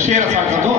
शेर सा कर दो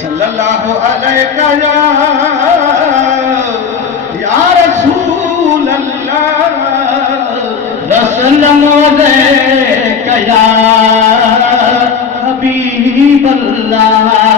सल्लल्लाहु अलैहि या रसूल अल्लाह रसलम अलैका या हबीब अल्लाह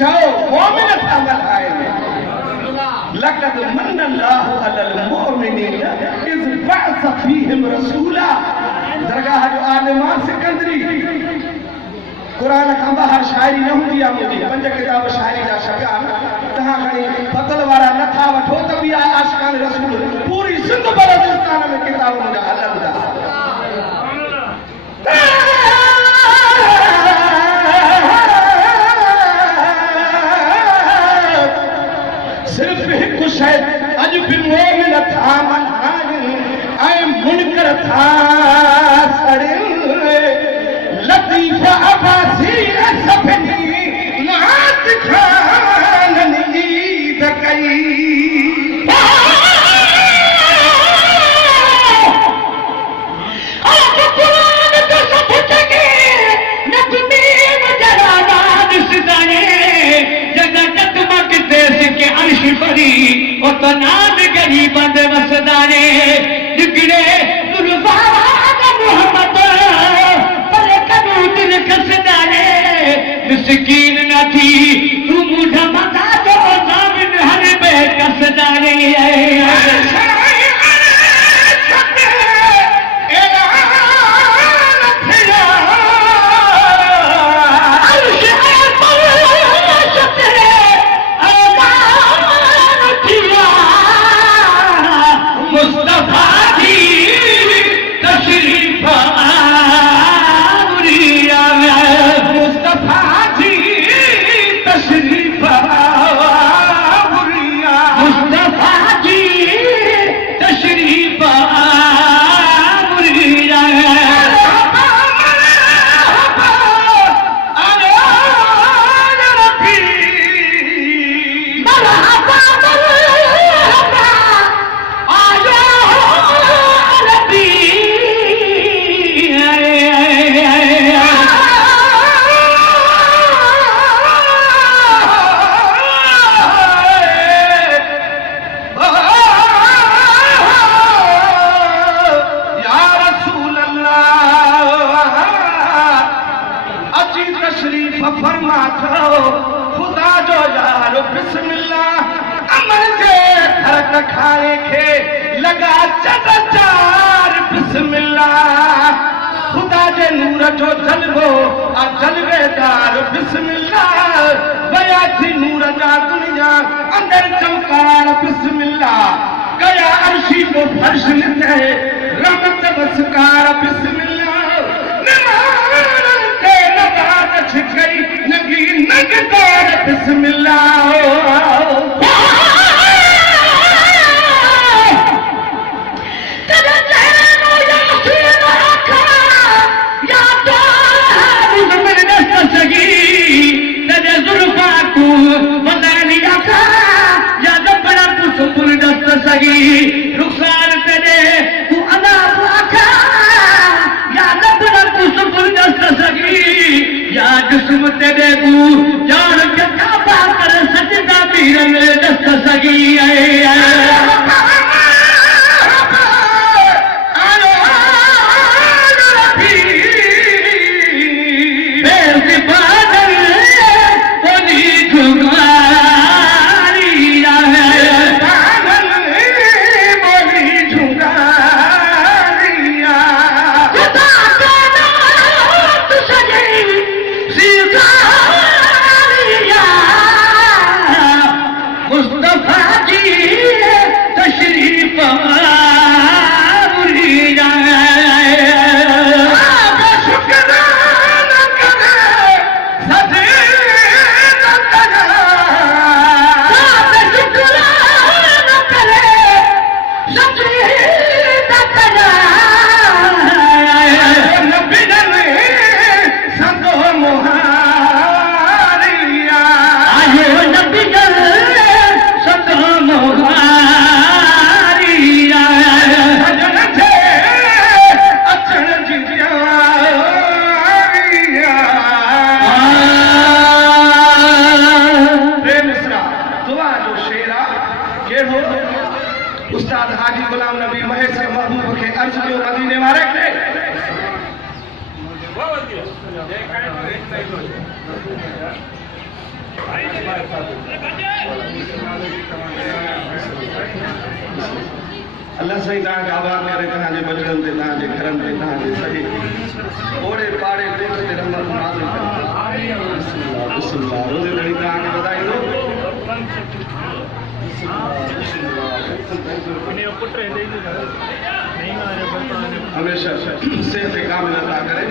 चओ मोमिन था ॻाल्हाए लक़द मन अल्लाहु अलल मोमिनीन इज़ बअस फ़ीहिम रसूला दरगाह जो आलिमा सिकंदरी कुरान खां ॿाहिरि शाइरी न हूंदी आहे मुंहिंजी 5 किताब शाइरी जा छपिया तव्हां खणी फतल वारा नथा वठो त बि आशिक़ान रसूल पूरी सिंध बलोचिस्तान में किताब मुंहिंजा हलनि था सिर्फ़ हिकु शइ अॼु बि मोमिन था मल्हाइनि ऐं मुनकर था सड़नि लतीफ़ अब्बासी सभिनी नात खाननि ईद कई ओ तो नाम गरीब वसदाने निकले मोहम्मद पर कबू दिल खसदाने मिस्कीन न थी तू मुझा मता जो जामिन हर बे कसदाने खाने के लगा चार बिस्मिल्लाह खुदा जे नूर जो जलवो आ जलवेदार बिस्मिल्लाह बया थी नूर जा दुनिया अंदर चमकार बिस्मिल्लाह गया अर्शी को फर्श लिखे रहमत बसकार बिस्मिल्लाह निमान के नगात छिकई नगी नगदार बिस्मिल्लाह रुखसार तेरे तू अदा आखा या लबड़ा तू सुपुर दस्त सगी या जिस्म तेरे तू जान के काबा कर सजदा पीरन दस्त सगी उस्ताद हाजी गुलाम नबी महेश महबूब के अर्ज जो मदीने वाले के अल्लाह सही तव्हांखे आबाद करे, तव्हांजे बचड़नि ते, तव्हांजे घरनि ते, तव्हांजे सॼे ओड़े पाड़े ॻोठ ते रहमत नाज़िल करे। बिस्मिल्लाह। रोज़े घड़ी तव्हांखे ॿुधाईंदो। हमेशा सेहत कामिल अता करे।